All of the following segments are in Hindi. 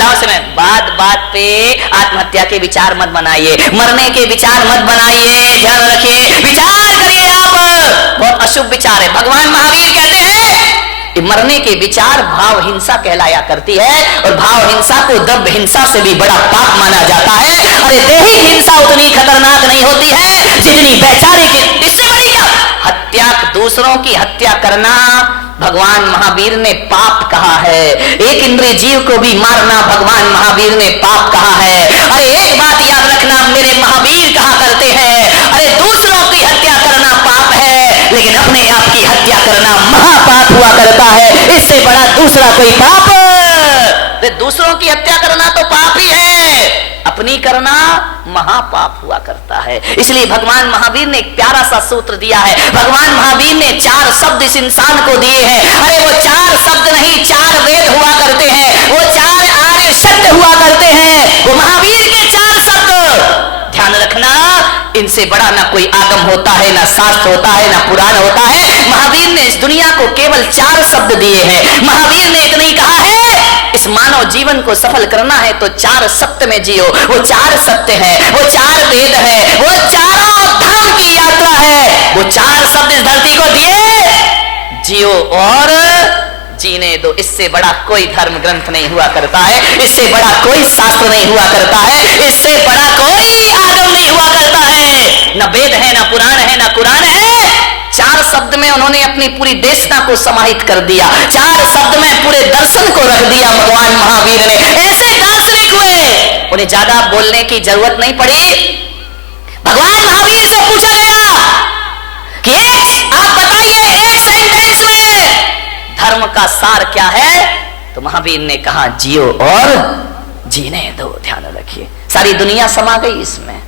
महिलाओं से मैं बात बात पे आत्महत्या के विचार मत बनाइए, मरने के विचार मत बनाइए, ध्यान रखिए, विचार करिए आप, बहुत अशुभ विचार है। भगवान महावीर कहते हैं मरने के विचार भाव हिंसा कहलाया करती है, और भाव हिंसा को द्रव्य हिंसा से भी बड़ा पाप माना जाता है। अरे देही हिंसा उतनी खतरनाक नहीं होती है जितनी वैचारिक, इससे बड़ी क्या हत्या, दूसरों की हत्या करना भगवान महावीर ने पाप कहा है। एक इंद्रिय जीव को भी मारना भगवान महावीर ने पाप कहा है। अरे एक बात याद रखना, मेरे महावीर कहा करते हैं अरे दूसरों की हत्या करना पाप है, लेकिन अपने आप की हत्या करना महापाप हुआ करता है। इससे बड़ा दूसरा कोई पाप, दूसरों की हत्या करना तो पाप ही है, अपनी करना महापाप हुआ करता है। इसलिए भगवान महावीर ने एक प्यारा सा सूत्र दिया है। भगवान महावीर ने 4 शब्द इस इंसान को दिए हैं। अरे वो 4 शब्द नहीं, 4 वेद हुआ करते हैं, वो 4 आर्य शब्द हुआ करते हैं, वो महावीर के 4 शब्द। ध्यान रखना, इनसे बड़ा ना कोई आगम होता है, ना शास्त्र होता है, ना पुराण होता है। महावीर ने इस दुनिया को केवल 4 शब्द दिए हैं। महावीर ने इतना ही कहा है इस मानव जीवन को सफल करना है तो 4 सत्य में जियो। वो 4 सत्य है, वो 4 वेद है, वो चारों धाम की यात्रा है। वो 4 शब्द इस धरती को दिए, जियो और जीने दो। इससे बड़ा कोई धर्म ग्रंथ नहीं हुआ करता है, इससे बड़ा कोई शास्त्र नहीं हुआ करता है, इससे बड़ा कोई आगम नहीं हुआ करता है। न वेद है, न पुराण है, न कुरान है। 4 शब्द में उन्होंने अपनी पूरी देशना को समाहित कर दिया। 4 शब्द में पूरे दर्शन को रख दिया भगवान महावीर ने। ऐसे दार्शनिक हुए, उन्हें ज्यादा बोलने की जरूरत नहीं पड़ी। भगवान महावीर से पूछा गया कि आप बताइए एक सेंटेंस में धर्म का सार क्या है, तो महावीर ने कहा जियो और जीने दो। ध्यान रखिए, सारी दुनिया समा गई इसमें,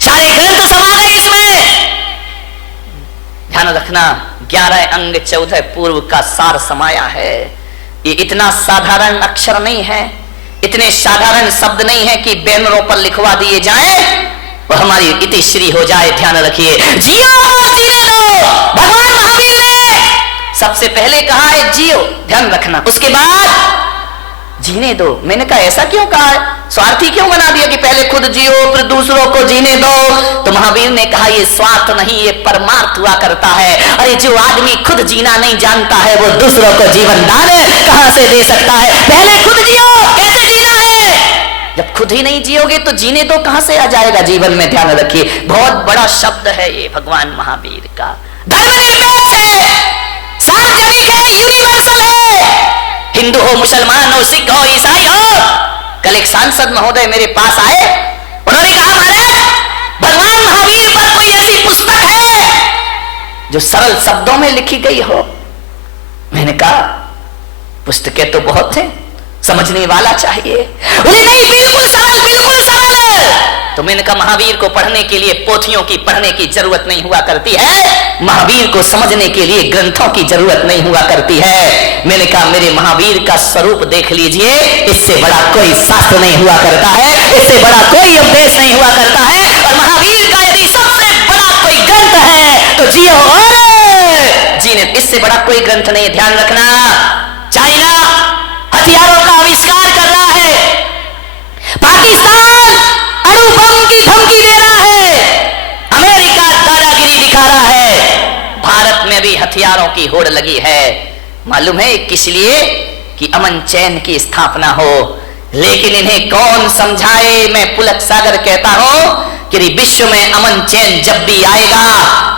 सारे ग्रंथ समा गए इसमें। ध्यान रखना, 11 अंग 14 पूर्व का सार समाया है। ये इतना साधारण अक्षर नहीं है, इतने साधारण शब्द नहीं है कि बैनरों पर लिखवा दिए जाएं वो हमारी इतिश्री हो जाए। ध्यान रखिए, जियो और जीने दो। भगवान महावीर ने सबसे पहले कहा है जियो, ध्यान रखना, उसके बाद जीने दो। मैंने कहा ऐसा क्यों कहा है, स्वार्थी क्यों बना दिया कि पहले खुद जियो फिर दूसरों को जीने दो। तो महावीर ने कहा ये स्वार्थ नहीं, ये परमार्थ हुआ करता है। अरे जो आदमी खुद जीना नहीं जानता है वो दूसरों को जीवन दान कहां से दे सकता है। पहले खुद जियो, कैसे जीना है। जब खुद ही नहीं जियोगे तो जीने दो कहां से आ जाएगा जीवन में। ध्यान रखिए, बहुत बड़ा शब्द है ये भगवान महावीर का। धर्मनिरपेक्ष है, सार्वजनिक है, यूनिवर्सल है। हिंदू हो, मुसलमान हो, सिख हो, ईसाई हो। कल एक सांसद महोदय मेरे पास आए, उन्होंने कहा महाराज भगवान महावीर पर कोई ऐसी पुस्तक है जो सरल शब्दों में लिखी गई हो। मैंने कहा पुस्तकें तो बहुत हैं, समझने वाला चाहिए। बोले नहीं, बिल्कुल सरल, बिल्कुल सरल। तो मैंने कहा महावीर को पढ़ने के लिए पोथियों की पढ़ने की जरूरत नहीं हुआ करती है, महावीर को समझने के लिए ग्रंथों की जरूरत नहीं हुआ करती है। मैंने कहा मेरे महावीर का स्वरूप देख लीजिए, इससे बड़ा कोई शास्त्र नहीं हुआ करता है, इससे बड़ा कोई उपदेश नहीं हुआ करता है। और महावीर का यदि सबसे बड़ा कोई ग्रंथ है तो जियो और जीने, इससे बड़ा कोई ग्रंथ नहीं। ध्यान रखना, चाइना हथियारों का आविष्कार कर रहा है, पाकिस्तान अणु बम की धमकी दे रहा है, अमेरिका दादागिरी दिखा रहा है, भारत में भी हथियारों की होड़ लगी है। मालूम है किस लिए? कि अमन चैन की स्थापना हो। लेकिन इन्हें कौन समझाए। मैं पुलक सागर कहता हूं कि विश्व में अमन चैन जब भी आएगा,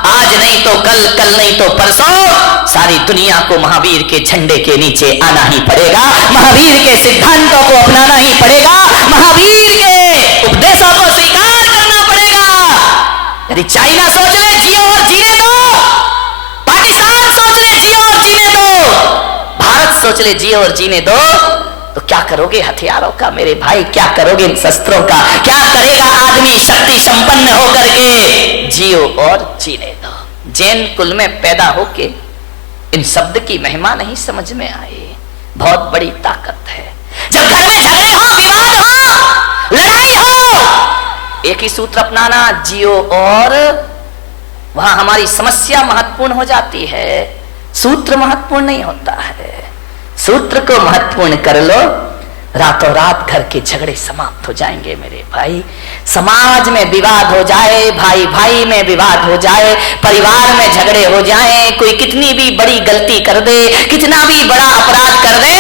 आज नहीं तो कल, कल नहीं तो परसों, सारी दुनिया को महावीर के झंडे के नीचे आना ही पड़ेगा, महावीर के सिद्धांतों को अपनाना ही पड़ेगा, महावीर के उपदेशों को स्वीकार करना पड़ेगा। यदि चाइना सोच ले जियो और जीने दो, पाकिस्तान सोच ले जियो और जीने दो, भारत सोच ले जियो और जीने दो, तो क्या करोगे हथियारों का मेरे भाई, क्या करोगे इन शस्त्रों का? क्या करेगा आदमी शक्ति संपन्न होकर के? जियो और जीने दो। जैन कुल में पैदा होके इन शब्द की महिमा नहीं समझ में आई, बहुत बड़ी ताकत है। जब घर में झगड़े हो, विवाद हो, लड़ाई हो, एक ही सूत्र अपनाना, जियो और, वहां हमारी समस्या महत्वपूर्ण हो जाती है, सूत्र महत्वपूर्ण नहीं होता है। सूत्र को महत्वपूर्ण कर लो, रातों रात घर के झगड़े समाप्त हो जाएंगे मेरे भाई। समाज में विवाद हो जाए, भाई भाई में विवाद हो जाए, परिवार में झगड़े हो जाए, कोई कितनी भी बड़ी गलती कर दे, कितना भी बड़ा अपराध कर दे,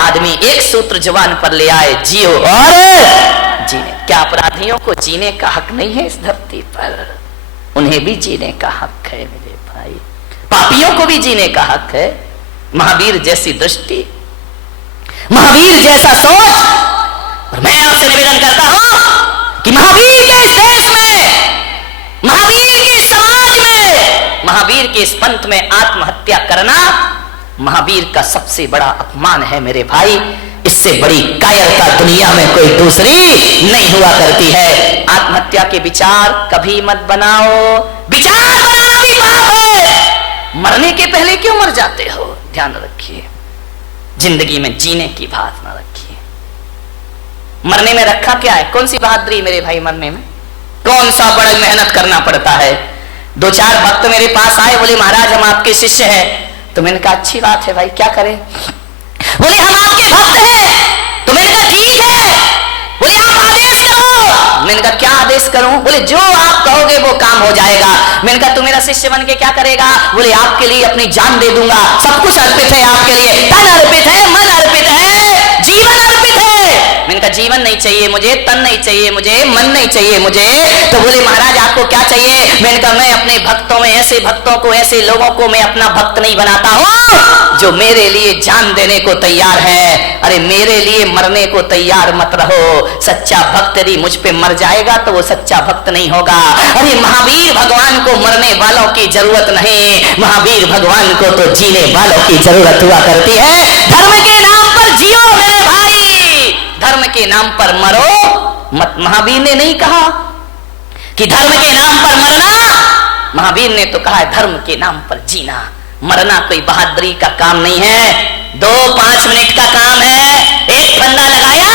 आदमी एक सूत्र जुबान पर ले आए, जियो और जीने। क्या अपराधियों को जीने का हक नहीं है इस धरती पर? उन्हें भी जीने का हक है मेरे भाई। पापियों को भी जीने का हक है। महावीर जैसी दृष्टि, महावीर जैसा सोच। और मैं आपसे निवेदन करता हूं कि महावीर के इस देश में, महावीर के समाज में, महावीर के इस पंथ में आत्महत्या करना महावीर का सबसे बड़ा अपमान है मेरे भाई। इससे बड़ी कायरता दुनिया में कोई दूसरी नहीं हुआ करती है। आत्महत्या के विचार कभी मत बनाओ। विचार बनाना भी पाप है। मरने के पहले क्यों मर जाते हो? ध्यान रखिए, जिंदगी में जीने की भावना रखिए। मरने में रखा क्या है? कौन सी बहादुरी मेरे भाई मरने में? कौन सा बड़ा मेहनत करना पड़ता है। दो चार भक्त मेरे पास आए, बोले महाराज हम आपके शिष्य हैं। तो मैंने कहा अच्छी बात है भाई, क्या करें? बोले हम आपके भक्त हैं। तो मैंने कहा ठीक है। बोले आप आदेश करो। मैंने कहा क्या आदेश करूं? बोले जो आप कहोगे वो काम हो जाएगा। मैंने कहा तू मेरा शिष्य बन के क्या करेगा? बोले आपके लिए अपनी जान दे दूंगा, सब कुछ अर्पित है आपके लिए, तन अर्पित है, मन अर्पित है, जीवन अर्पित है। मैंने कहा जीवन नहीं चाहिए मुझे, तन नहीं चाहिए मुझे, मन नहीं चाहिए मुझे। तो बोले महाराज आपको क्या चाहिए? मैंने कहा मैं अपने भक्तों में, ऐसे भक्तों को, ऐसे लोगों को मैं अपना भक्त नहीं बनाता हूं जो मेरे लिए जान देने को तैयार है। अरे मेरे लिए मरने को तैयार मत रहो। सच्चा भक्त यदि मुझ पे मर जाएगा तो वो सच्चा भक्त नहीं होगा। अरे महावीर भगवान को मरने वालों की जरूरत नहीं, महावीर भगवान को तो जीने वालों की जरूरत हुआ करती है। धर्म के नाम पर जियो मेरे भाई, धर्म के नाम पर मरो मत। महावीर ने नहीं कहा कि धर्म के नाम पर मरना, महावीर ने तो कहा है धर्म के नाम पर जीना। मरना कोई बहादुरी का काम नहीं है, 2-5 मिनट का काम है। एक फंदा लगाया,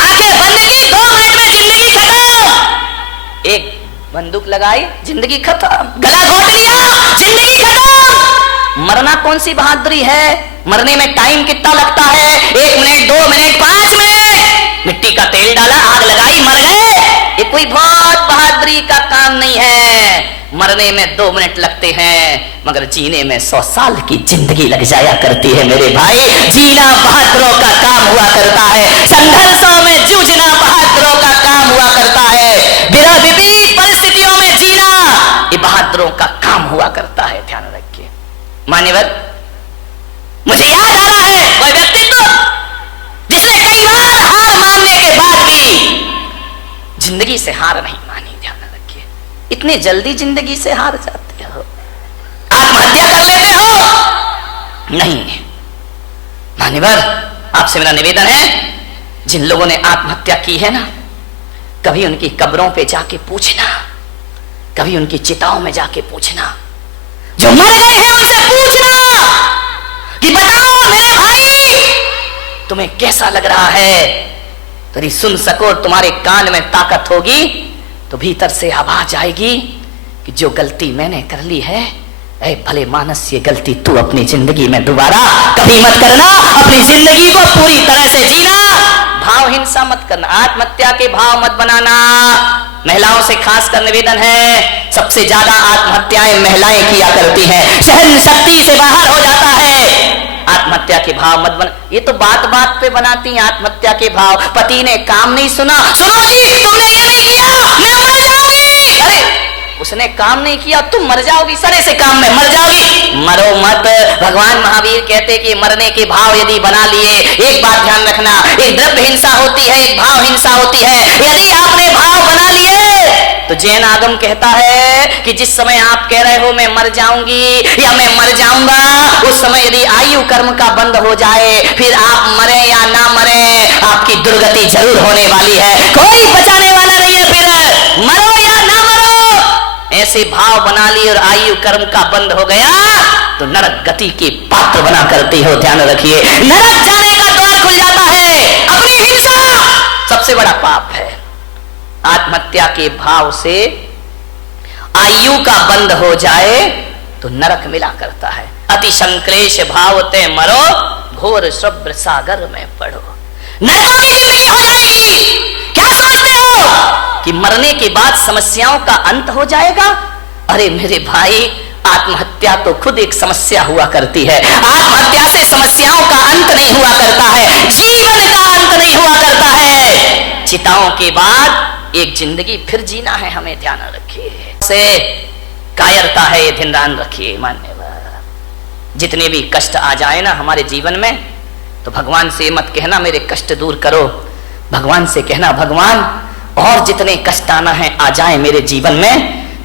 आंखें बंद की, 2 मिनट में जिंदगी खत्म। एक बंदूक लगाई, जिंदगी खत्म। गला घोट लिया, जिंदगी खत्म। मरना कौन सी बहादुरी है? मरने में टाइम कितना लगता है? 1 मिनट, 2 मिनट, 5 मिनट। मिट्टी का तेल डाला, आग लगाई, मर गए। ये कोई बहुत बहादुरी का काम नहीं है। मरने में 2 मिनट लगते हैं, मगर जीने में 100 साल की जिंदगी लग जाया करती है मेरे भाई। जीना बहादुरों का काम हुआ करता है, संघर्षों में जूझना बहादुरों का काम हुआ करता है, विपरीत परिस्थितियों में जीना ये बहादुरों का काम हुआ करता है। ध्यान रखिए मान्यवर, मुझे याद आ रहा है वह व्यक्तित्व जिसने कई बार हार मानने के बाद भी जिंदगी से हार नहीं मानी। ध्यान रखिए, इतने जल्दी जिंदगी से हार जाते हो, आत्महत्या कर लेते हो? नहीं मान्यवर, आपसे मेरा निवेदन है, जिन लोगों ने आत्महत्या की है ना, कभी उनकी कब्रों पे जाके पूछना, कभी उनकी चिताओं में जाके पूछना, जो मर गए हैं उनसे पूछना कि बताओ मेरे भाई तुम्हें कैसा लग रहा है। तो सुन सको, तुम्हारे कान में ताकत होगी तो भीतर से आवाज आएगी कि जो गलती मैंने कर ली है, ऐ भले मानस, ये गलती तू अपनी जिंदगी में दोबारा कभी मत करना। अपनी जिंदगी को पूरी तरह से जीना, भाव हिंसा मत करना, आत्महत्या के भाव मत बनाना। महिलाओं से खासकर निवेदन है, सबसे ज्यादा आत्महत्याएं महिलाएं किया करती हैं, सहन शक्ति से बाहर हो जाता है। आत्महत्या के भाव मत बना। ये तो बात बात पे बनाती हैं आत्महत्या के भाव। पति ने काम नहीं सुना, सुनो जी तुमने ये नहीं किया, मैं मर जाऊंगी। अरे उसने काम नहीं किया, तुम मर जाओगी, सरे से काम में मर जाओगी। मरो मत। भगवान महावीर कहते कि मरने के भाव यदि बना लिए, एक बात ध्यान रखना, एक द्रव्य हिंसा होती है, एक भाव हिंसा होती है। यदि आपने भाव बना लिए तो जैन आगम कहता है कि जिस समय आप कह रहे हो मैं मर जाऊंगी या मैं मर जाऊंगा, उस समय यदि आयु कर्म का बंद हो जाए, फिर आप मरे या ना मरे, आपकी दुर्गति जरूर होने वाली है। कोई बचाने वाला नहीं है। फिर मरो या ना मरो, ऐसे भाव बना लिए और आयु कर्म का बंद हो गया तो नरक गति के पात्र बना करते हो। ध्यान रखिए, नरक जाने का द्वार खुल जाता है। अपनी हिंसा सबसे बड़ा पाप है। आत्महत्या के भाव से आयु का बंद हो जाए तो नरक मिला करता है। अति संक्लेश भाव ते मरो, घोर शुभ्र सागर में पड़ो। नरकों की जिंदगी हो जाएगी। क्या समझते हो कि मरने के बाद समस्याओं का अंत हो जाएगा? अरे मेरे भाई, आत्महत्या तो खुद एक समस्या हुआ करती है। आत्महत्या से समस्याओं का अंत नहीं हुआ करता है, जीवन का अंत नहीं हुआ करता है। चिताओं के बाद एक जिंदगी फिर जीना है, हमें ध्यान रखिए। से कायरता है, ये ध्यान रखिए। मान्यवर, जितने भी कष्ट आ जाए ना हमारे जीवन में, तो भगवान से मत कहना मेरे कष्ट दूर करो। भगवान से कहना, भगवान और जितने कष्ट आना है आ जाए मेरे जीवन में,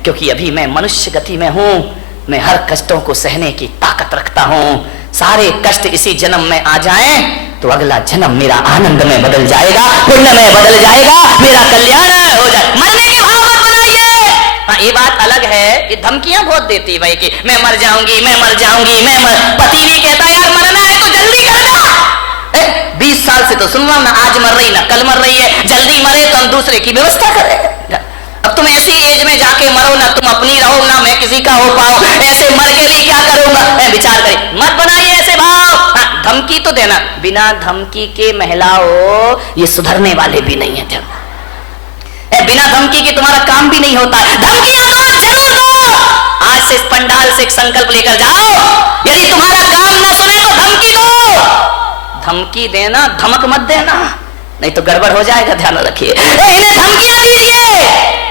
क्योंकि अभी मैं मनुष्य गति में हूं, मैं हर कष्टों को सहने की ताकत रखता हूं। सारे कष्ट इसी जन्म में आ जाएं तो अगला जन्म मेरा आनंद में बदल जाएगा, पुण्य में बदल जाएगा, मेरा कल्याण हो जाए। मरने के भाव मत बनाइए। हाँ, ये बात अलग है, ये धमकियां बहुत देती भाई कि मैं मर जाऊंगी, मैं मर जाऊंगी, पति भी कहता यार मरना है तो जल्दी कर दो। 20 साल से तो सुन रहा हूं ना, आज मर रही ना कल मर रही है, जल्दी मरे तो हम दूसरे की व्यवस्था करें। अब तुम ऐसी एज में जाके मरो ना, तुम अपनी रहो ना मैं किसी का हो पाऊं, ऐसे मर के भी क्या करूंगा? विचार करिए, मत बनाइए ऐसे भाव। हाँ, धमकी तो देना, बिना धमकी के महिलाओं ये सुधरने वाले भी नहीं है। बिना धमकी के तुम्हारा काम भी नहीं होता है। धमकियां दो, जरूर दो। आज से इस पंडाल से एक संकल्प लेकर जाओ, यदि तुम्हारा काम ना सुने तो धमकी दो। धमकी देना, धमक मत देना, नहीं तो गड़बड़ हो जाएगा, ध्यान रखिए। इन्हें धमकियां दीजिए,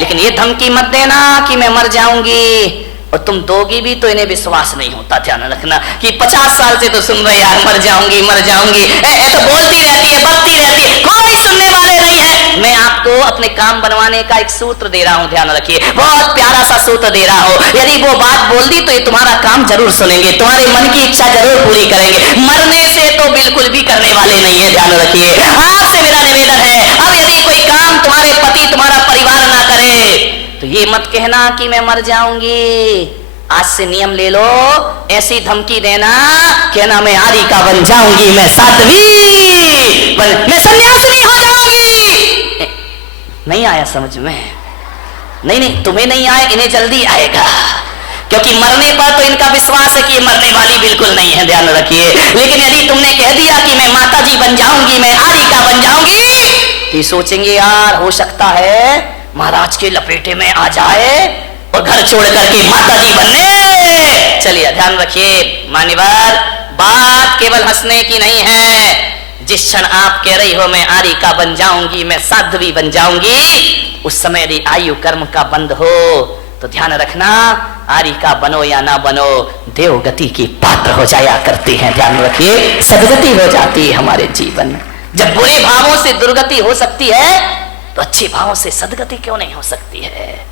लेकिन ये धमकी मत देना कि मैं मर जाऊंगी, और तुम दोगी भी तो इन्हें विश्वास नहीं होता। ध्यान रखना कि 50 साल से तो सुन रहे यार मर जाऊंगी मर जाऊंगी, तो बोलती रहती है, बकती रहती है, कोई सुनने वाले नहीं है। मैं आपको अपने काम बनवाने का एक सूत्र दे रहा हूं, ध्यान रखिए, बहुत प्यारा सा सूत्र दे रहा हूं। यदि वो बात बोल दी तो ये तुम्हारा काम जरूर सुनेंगे, तुम्हारे मन की इच्छा जरूर पूरी करेंगे। मरने से तो बिल्कुल भी करने वाले नहीं है, ध्यान रखिए। आपसे मेरा निवेदन है, अब यदि कोई काम तुम्हारे पति तुम्हारा परिवार ना करे तो ये मत कहना कि मैं मर जाऊंगी। आज से नियम ले लो, ऐसी धमकी देना, कहना मैं आरी का बन जाऊंगी, मैं साध्वी, मैं सन्यासिनी हो जाऊंगी। नहीं आया समझ में? नहीं, तुम्हें नहीं आए, इन्हें जल्दी आएगा, क्योंकि मरने पर तो इनका विश्वास है कि ये मरने वाली बिल्कुल नहीं है, ध्यान रखिए। लेकिन यदि तुमने कह दिया कि मैं माता जी बन जाऊंगी, मैं आरी का बन जाऊंगी, तो सोचेंगे यार हो सकता है महाराज के लपेटे में आ जाए और घर छोड़ करके माता जी बनने। चलिए ध्यान रखिए मान्यवर, बात केवल हंसने की नहीं है। जिस क्षण आप कह रही हो मैं आरी का बन जाऊंगी, मैं साध्वी बन जाऊंगी, उस समय यदि आयु कर्म का बंद हो तो ध्यान रखना, आरी का बनो या ना बनो, देवगति की पात्र हो जाया करती हैं। ध्यान रखिए, सदगति हो जाती है हमारे जीवन में। जब बुरे भावों से दुर्गति हो सकती है तो अच्छे भावों से सदगति क्यों नहीं हो सकती है?